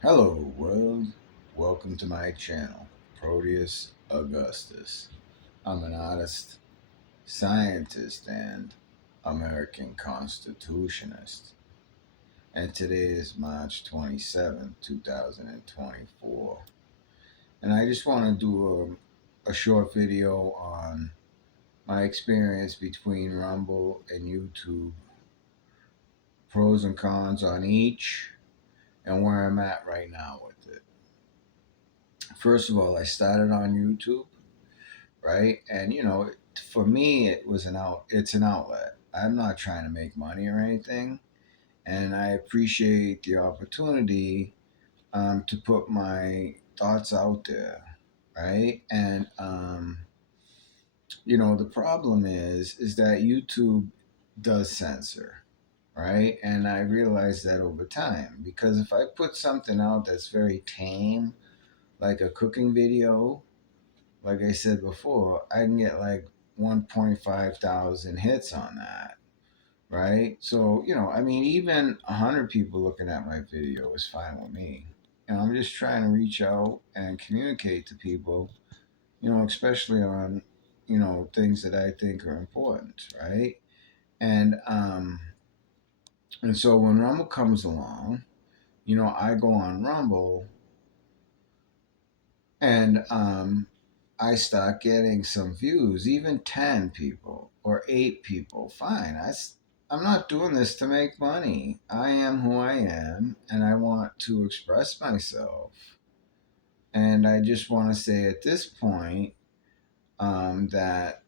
Hello, world. Welcome to my channel, Proteus Augustus. I'm an artist, scientist, and American Constitutionist. And today is March 27th, 2024. And I just want to do a short video on my experience between Rumble and YouTube, pros and cons on each, and where I'm at right now with it. First of all, I started on YouTube, right? And for me, it's an outlet. I'm not trying to make money or anything, and I appreciate the opportunity to put my thoughts out there, right? And the problem is that YouTube does censor, right? And I realized that over time because if I put something out that's very tame, like a cooking video, like I said before, I can get like 1.5 thousand hits on that, right? So, even 100 people looking at my video is fine with me. And I'm just trying to reach out and communicate to people, especially on, things that I think are important, right? And, um, and so when Rumble comes along, I go on Rumble and I start getting some views, even 10 people or 8 people, fine. I'm not doing this to make money. I am who I am and I want to express myself. And I just want to say at this point that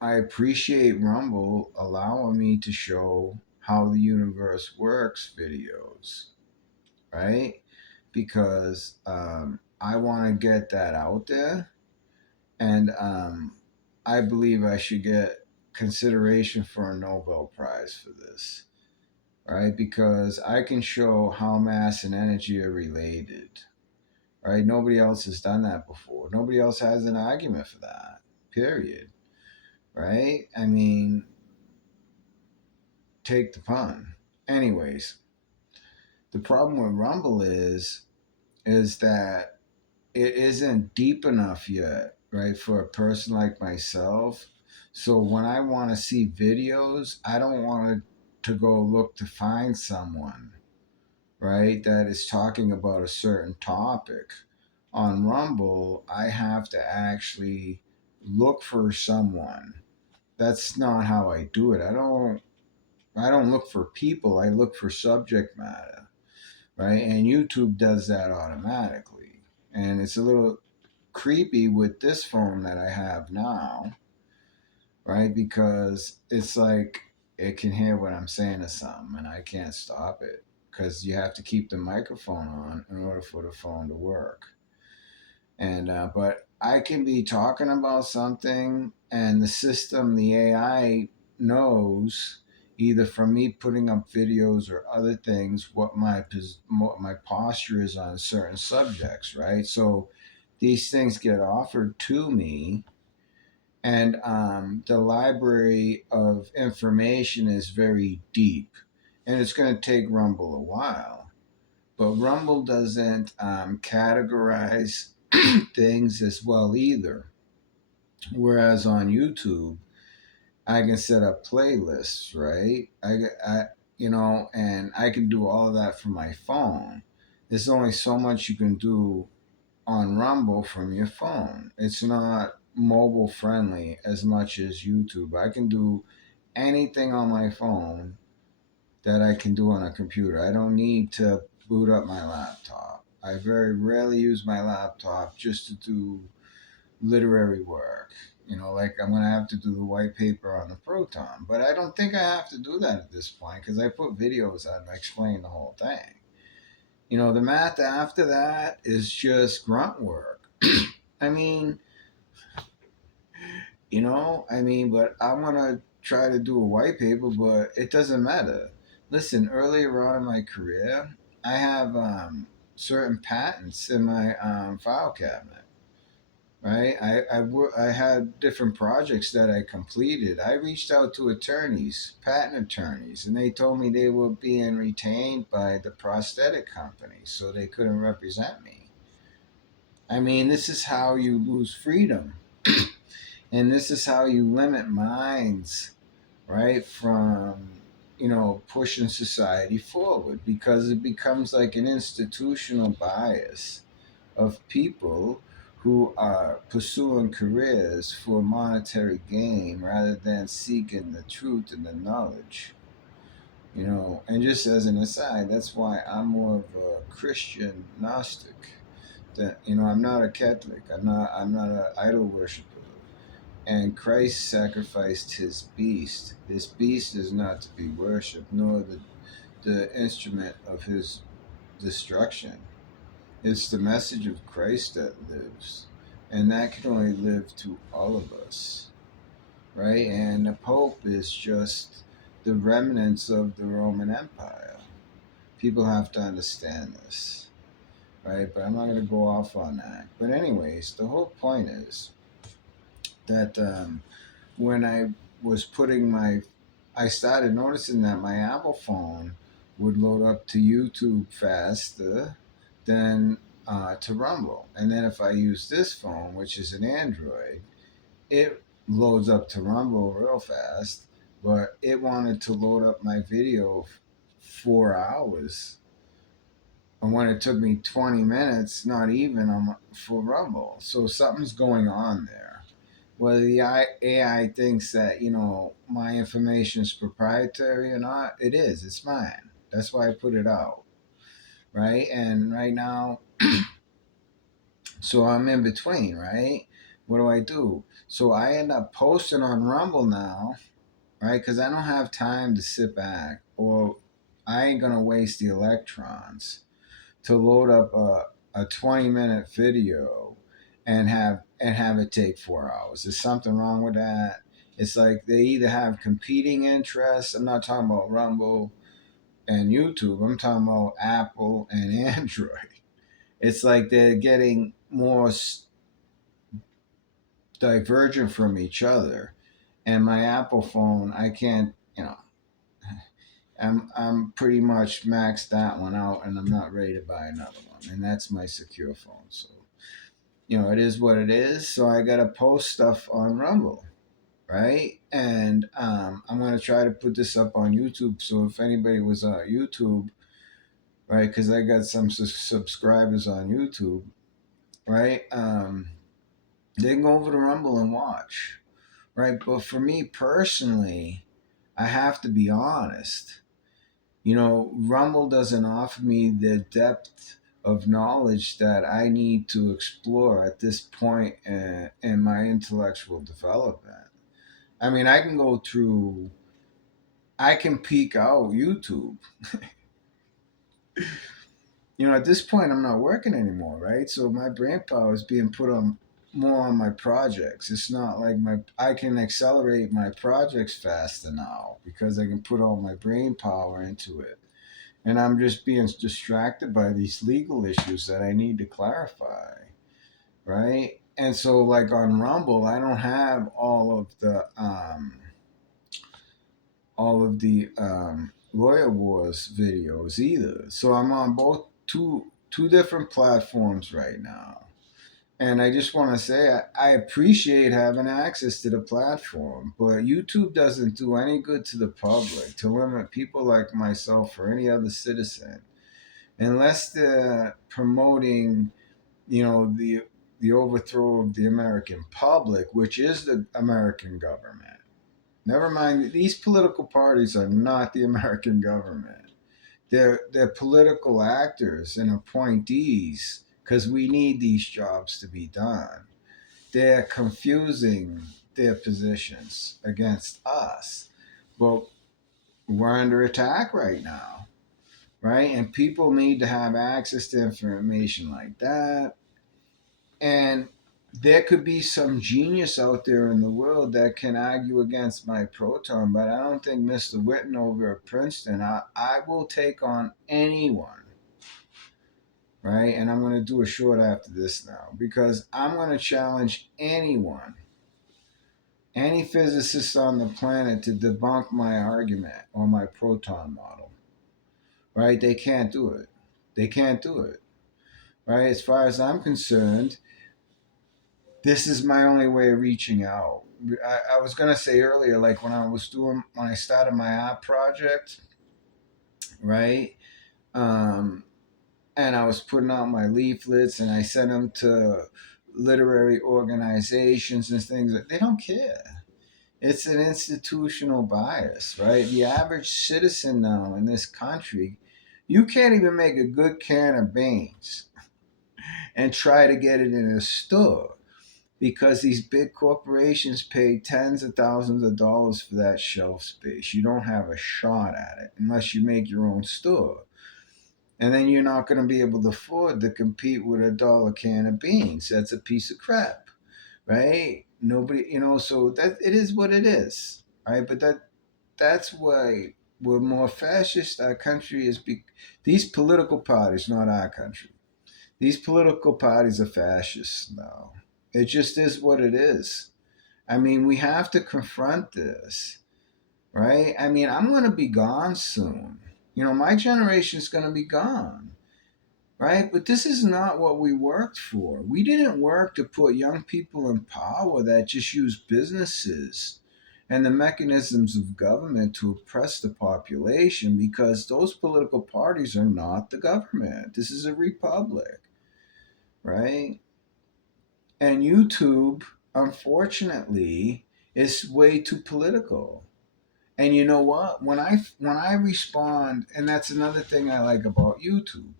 I appreciate Rumble allowing me to show how the universe works videos, right? Because I want to get that out there. And I believe I should get consideration for a Nobel Prize for this, right? Because I can show how mass and energy are related, right? Nobody else has done that before. Nobody else has an argument for that, period, right? I mean, take the pun. Anyways, the problem with Rumble is that it isn't deep enough yet, right, for a person like myself. So when I want to see videos, I don't want to go look to find someone, right, that is talking about a certain topic. On Rumble, I have to actually look for someone. That's not how I do it. I don't look for people. I look for subject matter, right? And YouTube does that automatically. And it's a little creepy with this phone that I have now, right? Because it's like it can hear what I'm saying to something and I can't stop it because you have to keep the microphone on in order for the phone to work. And but I can be talking about something and the system, the AI knows either from me putting up videos or other things what my posture is on certain subjects, right? So these things get offered to me, and the library of information is very deep, and it's going to take Rumble a while. But Rumble doesn't categorize things as well either. Whereas on YouTube, I can set up playlists, right? And I can do all of that from my phone. There's only so much you can do on Rumble from your phone. It's not mobile friendly as much as YouTube. I can do anything on my phone that I can do on a computer. I don't need to boot up my laptop. I very rarely use my laptop just to do literary work. Like I'm going to have to do the white paper on the proton, but I don't think I have to do that at this point because I put videos on and I explain the whole thing. The math after that is just grunt work. I mean, but I want to try to do a white paper, but it doesn't matter. Listen, earlier on in my career, I have certain patents in my file cabinet, right? I had different projects that I completed. I reached out to attorneys, patent attorneys, and they told me they were being retained by the prosthetic company, so they couldn't represent me. I mean, this is how you lose freedom, and this is how you limit minds, right? From pushing society forward, because it becomes like an institutional bias of people who are pursuing careers for monetary gain rather than seeking the truth and the knowledge. And just as an aside, that's why I'm more of a Christian Gnostic. That I'm not a Catholic. I'm not an idol worshiper. And Christ sacrificed his beast. His beast is not to be worshipped, nor the instrument of his destruction. It's the message of Christ that lives, and that can only live to all of us, right? And the Pope is just the remnants of the Roman Empire. People have to understand this, right? But I'm not going to go off on that. But, anyways, the whole point is that when I was I started noticing that my Apple phone would load up to YouTube faster than to Rumble. And then if I use this phone, which is an Android, it loads up to Rumble real fast, but it wanted to load up my video 4 hours. And when it took me 20 minutes, not even for Rumble. So something's going on there. Whether the AI thinks that, my information is proprietary or not, it is. It's mine. That's why I put it out. Right. And right now, so I'm in between, right? What do I do? So I end up posting on Rumble now, right? Because I don't have time to sit back, or I ain't going to waste the electrons to load up a 20-minute video and have it take 4 hours. There's something wrong with that. It's like they either have competing interests. I'm not talking about Rumble and YouTube. I'm talking about Apple and Android. It's like they're getting more divergent from each other. And my Apple phone, I can't, I'm pretty much maxed that one out, and I'm not ready to buy another one. And that's my secure phone. So, it is what it is. So I gotta post stuff on Rumble, right? And I'm gonna try to put this up on YouTube. So if anybody was on YouTube, right, because I got some subscribers on YouTube, right? They can go over to Rumble and watch, right? But for me personally, I have to be honest. Rumble doesn't offer me the depth of knowledge that I need to explore at this point in my intellectual development. I mean, I can peek out YouTube. At this point, I'm not working anymore, right? So my brain power is being put on more on my projects. It's not like I can accelerate my projects faster now because I can put all my brain power into it. And I'm just being distracted by these legal issues that I need to clarify, right? And so, like on Rumble, I don't have all of the Lawyer Wars videos either. So I'm on both two different platforms right now. And I just want to say I appreciate having access to the platform, but YouTube doesn't do any good to the public to limit people like myself or any other citizen unless they're promoting, the overthrow of the American public, which is the American government. Never mind, these political parties are not the American government. They're political actors and appointees because we need these jobs to be done. They're confusing their positions against us. But we're under attack right now, right? And people need to have access to information like that. And there could be some genius out there in the world that can argue against my proton, but I don't think Mr. Witten over at Princeton, I will take on anyone right? And I'm going to do a short after this now because I'm going to challenge anyone, any physicist on the planet to debunk my argument or my proton model, right? They can't do it. They can't do it, right? As far as I'm concerned, this is my only way of reaching out. I was going to say earlier, like when I started my art project, right? Um, and I was putting out my leaflets and I sent them to literary organizations and things. They don't care. It's an institutional bias, right? The average citizen now in this country, you can't even make a good can of beans and try to get it in a store because these big corporations pay tens of thousands of dollars for that shelf space. You don't have a shot at it unless you make your own store. And then you're not going to be able to afford to compete with a dollar can of beans. That's a piece of crap, right? Nobody, so that it is what it is, right? But that's why we're more fascist. Our country is these political parties, not our country. These political parties are fascists now. It just is what it is. I mean, we have to confront this, right? I mean, I'm going to be gone soon. My generation's going to be gone, right? But this is not what we worked for. We didn't work to put young people in power that just use businesses and the mechanisms of government to oppress the population because those political parties are not the government. This is a republic, right? And YouTube, unfortunately, is way too political. And you know what? When I respond, and that's another thing I like about YouTube,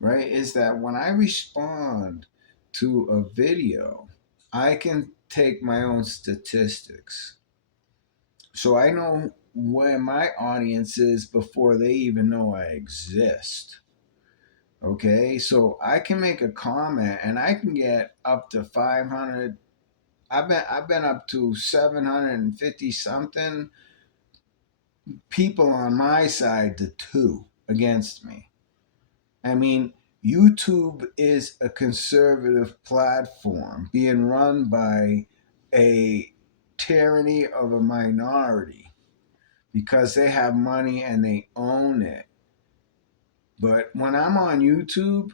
right? Is that when I respond to a video, I can take my own statistics. So I know where my audience is before they even know I exist. Okay? So I can make a comment and I can get up to 500. I've been up to 750 something people on my side to 2 against me. I mean, YouTube is a conservative platform being run by a tyranny of a minority because they have money and they own it. But when I'm on YouTube,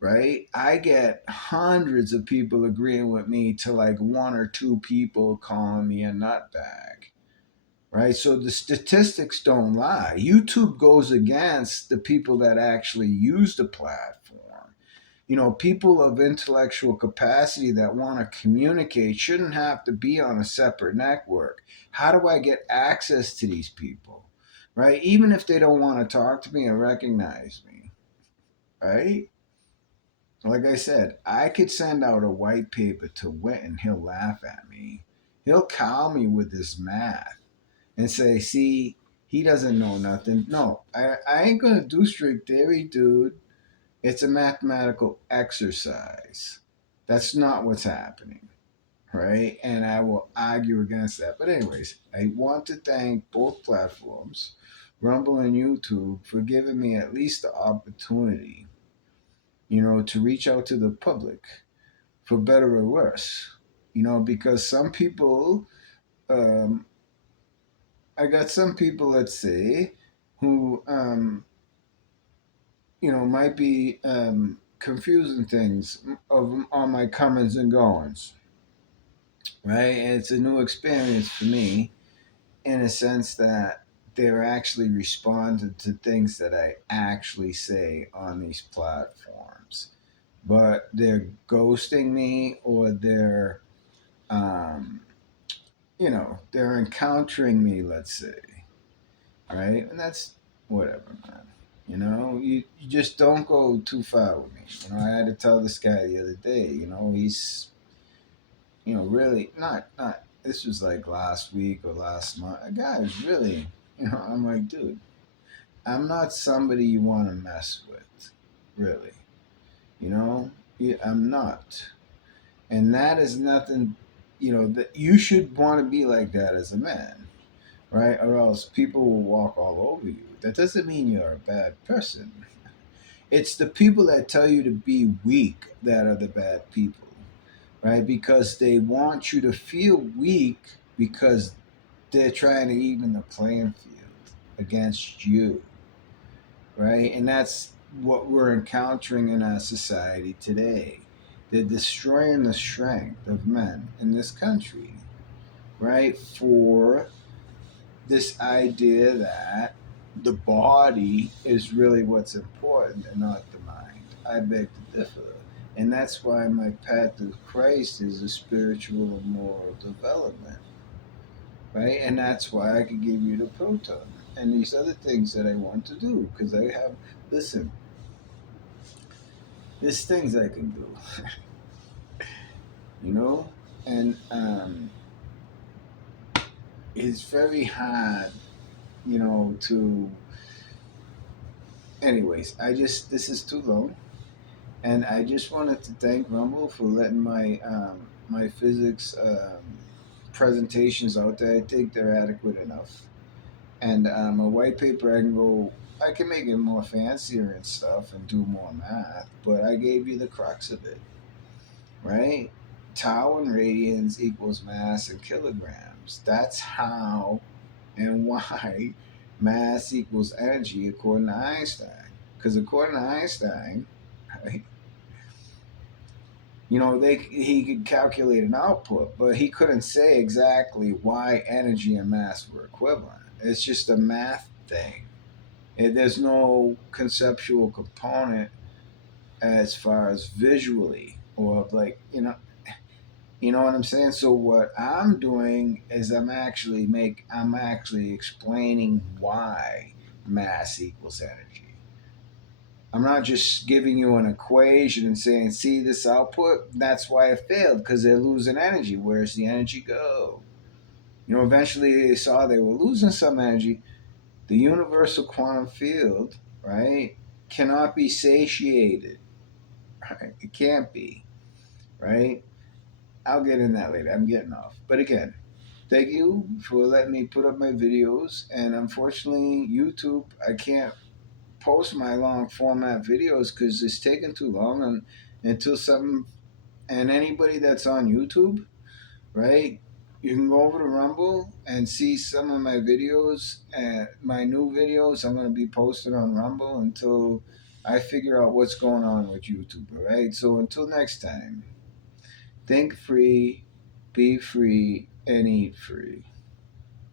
right, I get hundreds of people agreeing with me to like 1 or 2 people calling me a nutbag. Right? So the statistics don't lie. YouTube goes against the people that actually use the platform. People of intellectual capacity that want to communicate shouldn't have to be on a separate network. How do I get access to these people? Right? Even if they don't want to talk to me or recognize me. Right? Like I said, I could send out a white paper to Wit and he'll laugh at me. He'll cow me with his math and say, see, he doesn't know nothing. No, I ain't going to do string theory, dude. It's a mathematical exercise. That's not what's happening, right? And I will argue against that. But, anyways, I want to thank both platforms, Rumble and YouTube, for giving me at least the opportunity, to reach out to the public for better or worse. Because some people, um, I got some people, let's say, who might be confusing things on my comings and goings, right? And it's a new experience for me in a sense that they're actually responding to things that I actually say on these platforms, but they're ghosting me or um, they're encountering me, let's say, right? And that's whatever, man. You just don't go too far with me. I had to tell this guy the other day. He's really not. This was like last week or last month. A guy was really, I'm like, dude, I'm not somebody you want to mess with, really. I'm not, and that is nothing. That you should want to be like that as a man, right? Or else people will walk all over you. That doesn't mean you're a bad person. It's the people that tell you to be weak that are the bad people, right? Because they want you to feel weak because they're trying to even the playing field against you, right? And that's what we're encountering in our society today. They're destroying the strength of men in this country, right? For this idea that the body is really what's important and not the mind. I beg to differ. And that's why my path of Christ is a spiritual and moral development, right? And that's why I could give you the proton and these other things that I want to do because I have, listen, there's things I can do, you know? And it's very hard, to. Anyways, this is too long. And I just wanted to thank Rumble for letting my physics presentations out there. I think they're adequate enough. And a white paper, I can make it more fancier and stuff and do more math. But I gave you the crux of it, right? Tau and radians equals mass in kilograms. That's how and why mass equals energy according to Einstein. Because according to Einstein, right, he could calculate an output, but he couldn't say exactly why energy and mass were equivalent. It's just a math thing. There's no conceptual component as far as visually or like you know what I'm saying. So what I'm doing is I'm actually explaining why mass equals energy. I'm not just giving you an equation and saying, see this output? That's why it failed, because they're losing energy. Where's the energy go? Eventually they saw they were losing some energy. The universal quantum field, right, cannot be satiated. Right? It can't be, right? I'll get in that later. I'm getting off. But again, thank you for letting me put up my videos. And unfortunately, YouTube, I can't post my long format videos because it's taking too long until something. And anybody that's on YouTube, right? You can go over to Rumble and see some of my videos and my new videos. I'm going to be posted on Rumble until I figure out what's going on with YouTube. All right. So until next time, think free, be free, and eat free.